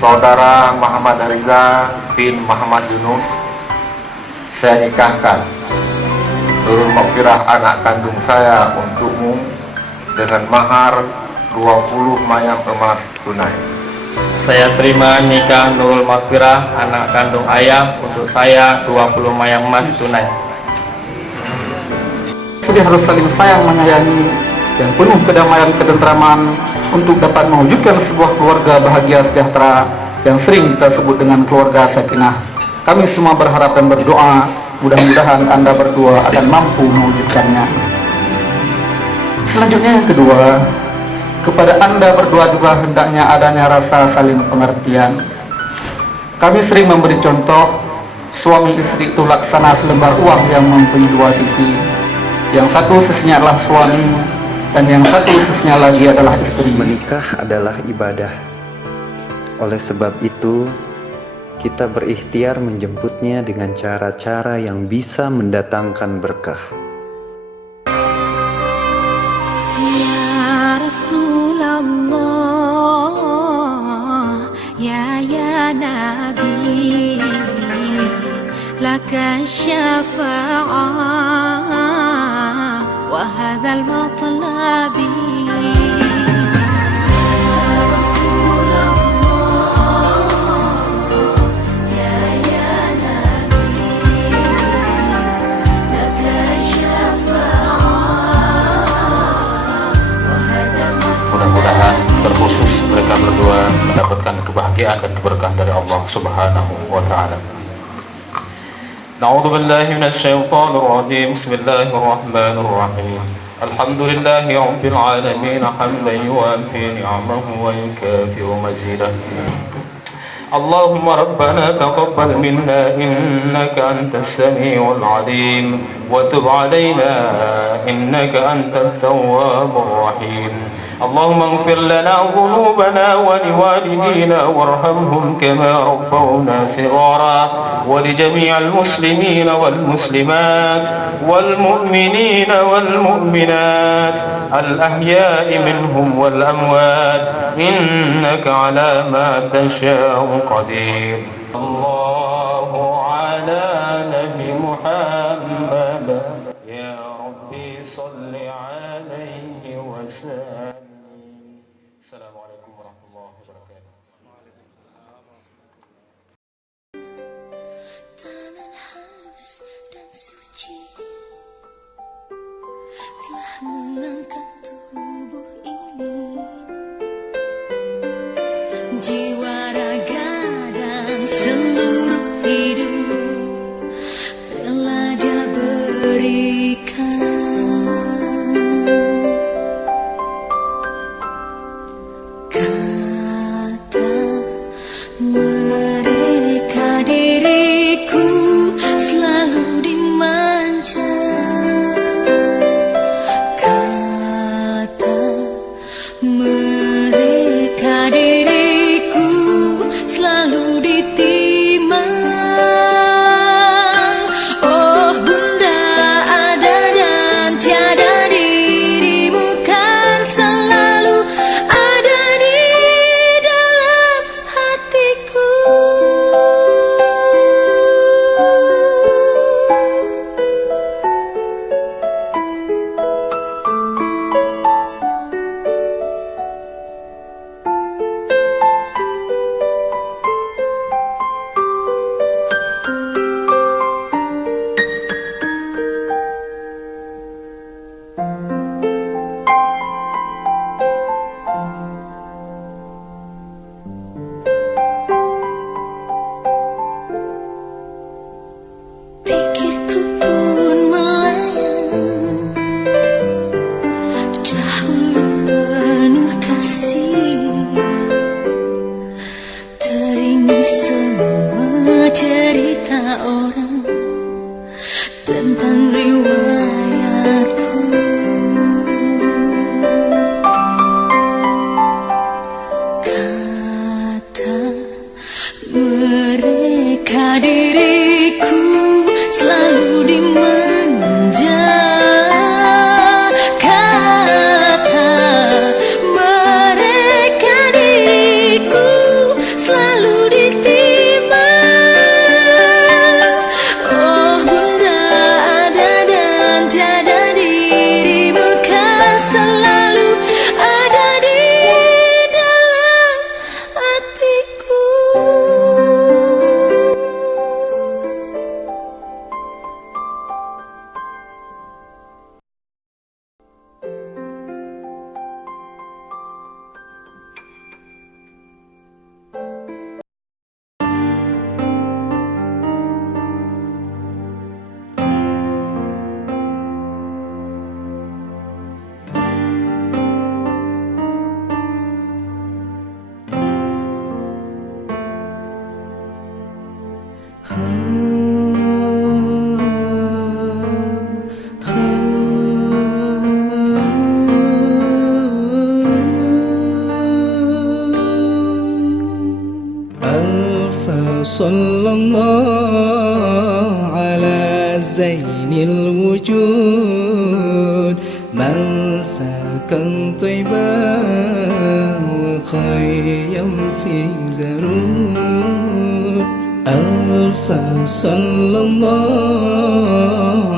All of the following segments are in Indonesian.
Saudara Muhammad Riza bin Muhammad Yunus, saya nikahkan Nurul Maghfirah anak kandung saya untukmu dengan mahar 20 mayang emas tunai. Saya terima nikah Nurul Maghfirah anak kandung ayah untuk saya 20 mayang emas tunai. Jadi harus saling sayang menyayangi dan penuh kedamaian ketentraman untuk dapat mewujudkan sebuah keluarga bahagia sejahtera yang sering kita sebut dengan keluarga sakinah. Kami semua berharap dan berdoa mudah-mudahan Anda berdua akan mampu mewujudkannya. Selanjutnya yang kedua, kepada Anda berdua juga hendaknya adanya rasa saling pengertian. Kami sering memberi contoh, suami istri itu laksana selembar uang yang mempunyai dua sisi. Yang satu sisinya adalah suami, dan yang satu sisinya lagi adalah istri. Menikah adalah ibadah. Oleh sebab itu, kita berikhtiar menjemputnya dengan cara-cara yang bisa mendatangkan berkah. Ya Rasulullah, ya Nabi, laka syafa'ah wa hadzal matlabi. Mudah-mudahan terkhusus mereka berdua mendapatkan kebahagiaan dan keberkahan dari Allah Subhanahu wa Ta'ala. Na'udzu billahi minasy syaithanir rajim. Bismillahirrahmanirrahim. Alhamdulillahi rabbil alamin hamdan yuwafi ni'amahu wa yukafi'u mazidah. اللهم ربنا تقبل منا إنك أنت السميع العليم وتب علينا إنك أنت التواب الرحيم. اللهم اغفر لنا ذنوبنا ولوالدينا وارحمهم كما ربونا صغارا ولجميع المسلمين والمسلمات والمؤمنين والمؤمنات الأحياء منهم والأموات إنك على ما تشاء قدير. الله على نبي محمد يا ربي صل عليه وسلم. Assalamualaikum warahmatullahi wabarakatuh. Tangan halus dan suci telah mengangkat tubuh ini, jiwa, raga, dan seluruh hidup rela Dia berikan. Kata mereka diriku selalu dimanja. Kata mereka diriku selalu ditimang. Oh Bunda, ada dan tiada dirimu kan selalu ada di dalam hatiku. Pikirku pun melayang, dahulu penuh kasih, teringat semua cerita orang tentang riwayatku. Kata mereka diriku selalu dimanja. Kata mereka diriku selalu sallallahu ala zainil wujud man sakan taibah wa khayyam fi zarud alfa sallallahu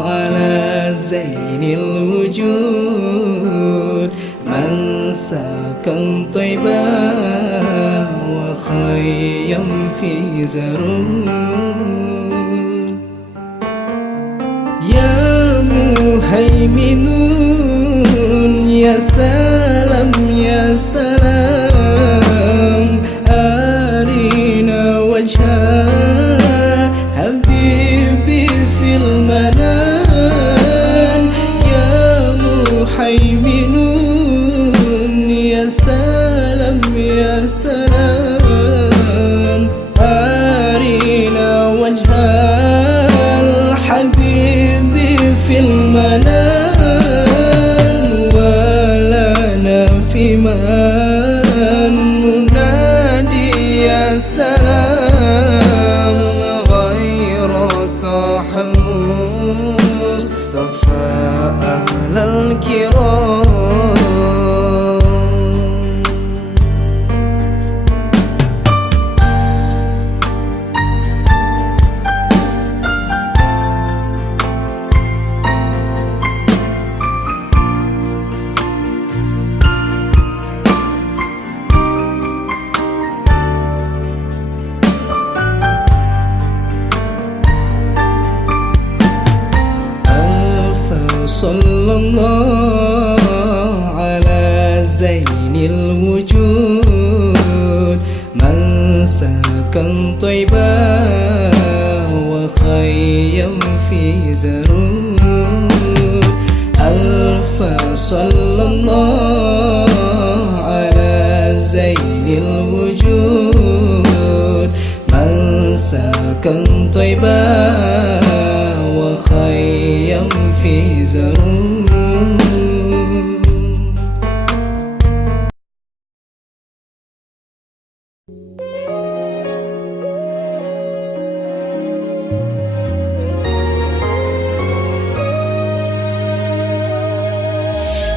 ala zainil wujud man sakan taibah wa khayyam fi zarud ya muhaiminun ya salam ya salam arina wajha habibi fil manan ya muhaiminun ya salam ya salam arina wajha habibi fil manan من منادي يا سلام غير طاح المصطفى أهل الكرام sallallahu ala zainil wujud man sakan taibah wa khayyam fi zarud alfa sallallahu ala zainil wujud man sakan taibah wa khayyam fi zarud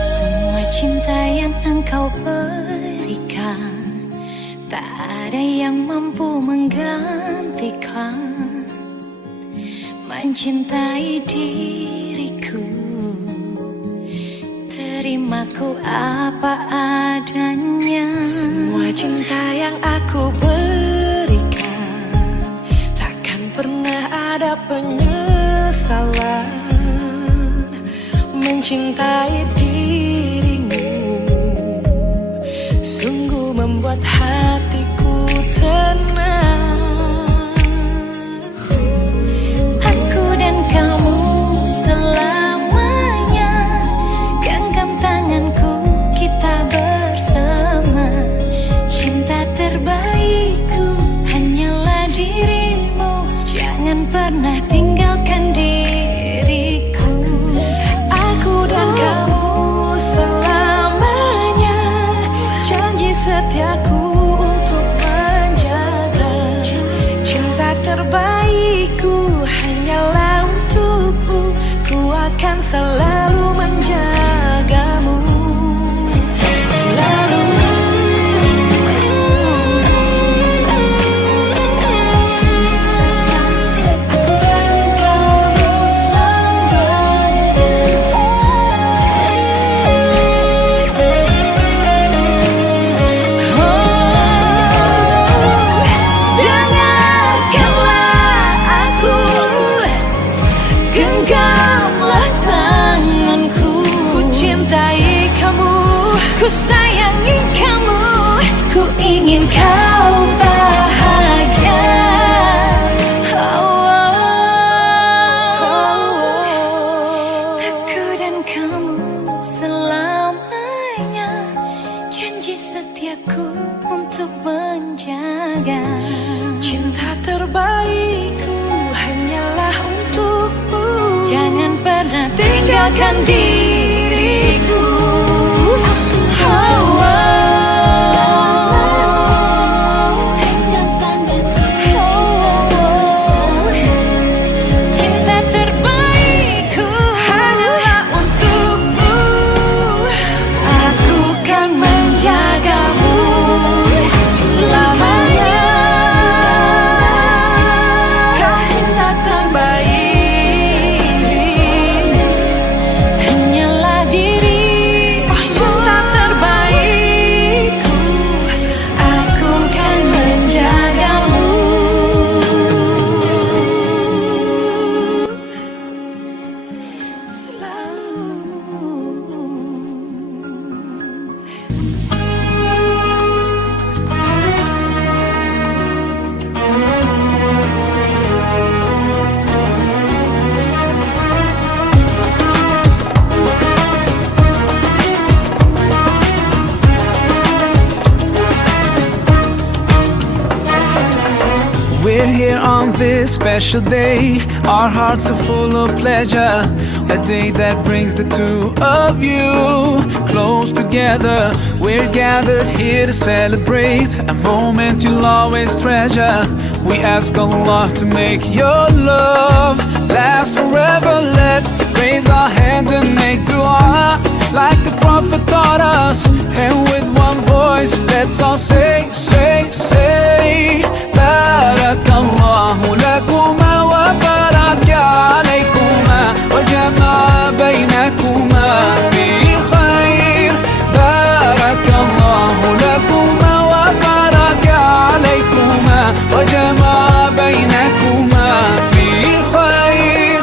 Semua cinta yang engkau berikan tak ada yang mampu menggantikan mencintai diriku. Terimaku apa adanya. Semua cinta yang aku berikan takkan pernah ada penyesalan. Mencintai dirimu sungguh membuat hatiku tenang. Aku dan kamu selamanya, genggam tanganku kita bersama. Cinta terbaikku hanyalah dirimu, jangan pernah tinggalkan diriku. Aku dan kamu selamanya, janji setiaku untuk menjaga. Cinta terbaikku hanyalah untukmu, ku akan selalu menjagamu. Selalu. Ku sayangi kamu, ku ingin kau bahagia. Aku dan kamu selamanya, janji setiaku untuk menjaga. Cinta terbaikku hanyalah untukmu, Jangan pernah tinggalkan diriku. genggam tanganku. we're here on this special day. Our hearts are full of pleasure, a day that brings the two of you close together. We're gathered here to celebrate a moment you'll always treasure. We ask Allah to make your love last forever. Let's raise our hands and make dua like the Prophet taught us, and with one voice let's all say, say, say, Barakallahu lakuma wa baraka alaykuma wa jama'a baynakuma fi khair. Barakallahu lakuma wa baraka alaykuma wa jama'a baynakuma fi khair.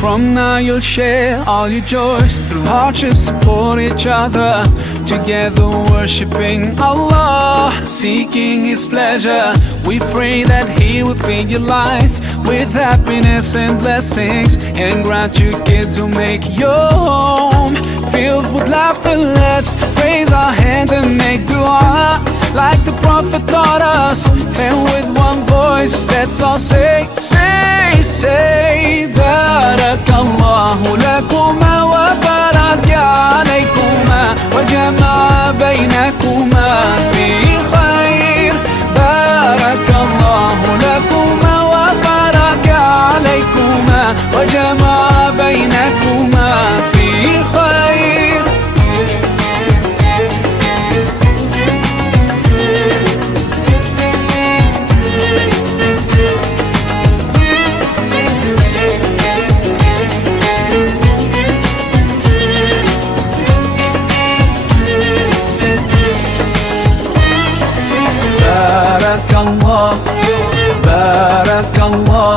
From now you'll share all your joys, through hardships support each other, together worshipping Allah, seeking His pleasure. We pray that He will fill your life with happiness and blessings, and grant you kids who make your home filled with laughter. Let's raise our hands and make dua like the Prophet taught us, and with one voice let's all say, say, say, Barakallahu lakuma wa baraka alaykuma wa jama'a baynakuma fi khair. Barakallahu lakuma wa baraka alaykuma wa jama'a baynakuma fi khair. Barakallah, Barakallah,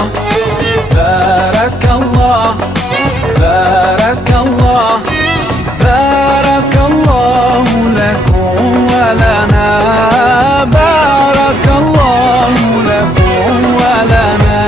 Barakallah, Barakallah, Barakallahu lakum wa lana, Barakallahu lakum wa lana.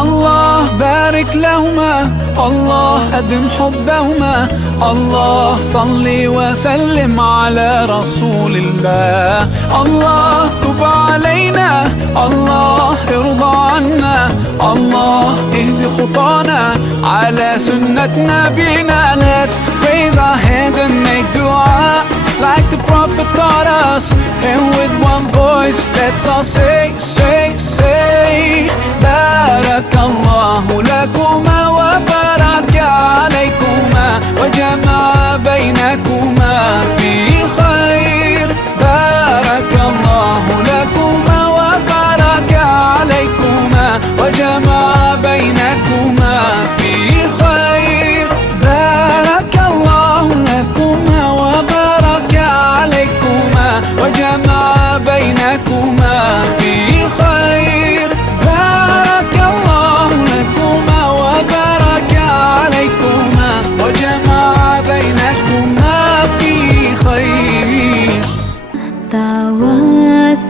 Allah barik lahuma, Allah أدم حبهما. الله صلي وسلم على رسول الله. الله تب علينا، الله ارضى عنا، الله اهد خطانا على سنة نبينا. Let's raise our hands and make dua like the Prophet taught us, and with one voice let's all say, say, say, Barakallahu lakuma wa baraka alaykuma wa jama'a baynakuma fi khair. Barakallahu lakuma wa baraka alaykuma wa jama'a baynakuma fi khair. Barakallahu lakuma wa baraka alaykuma wa jama'a baynakuma fi khair. Barakallahu lakuma wa baraka alaykuma wa jama'a baynakuma fi khair. Tawassalna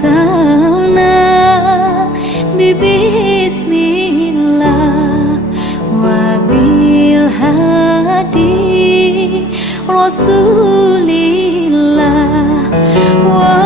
bismillah wa bil hadi Rasulillah wa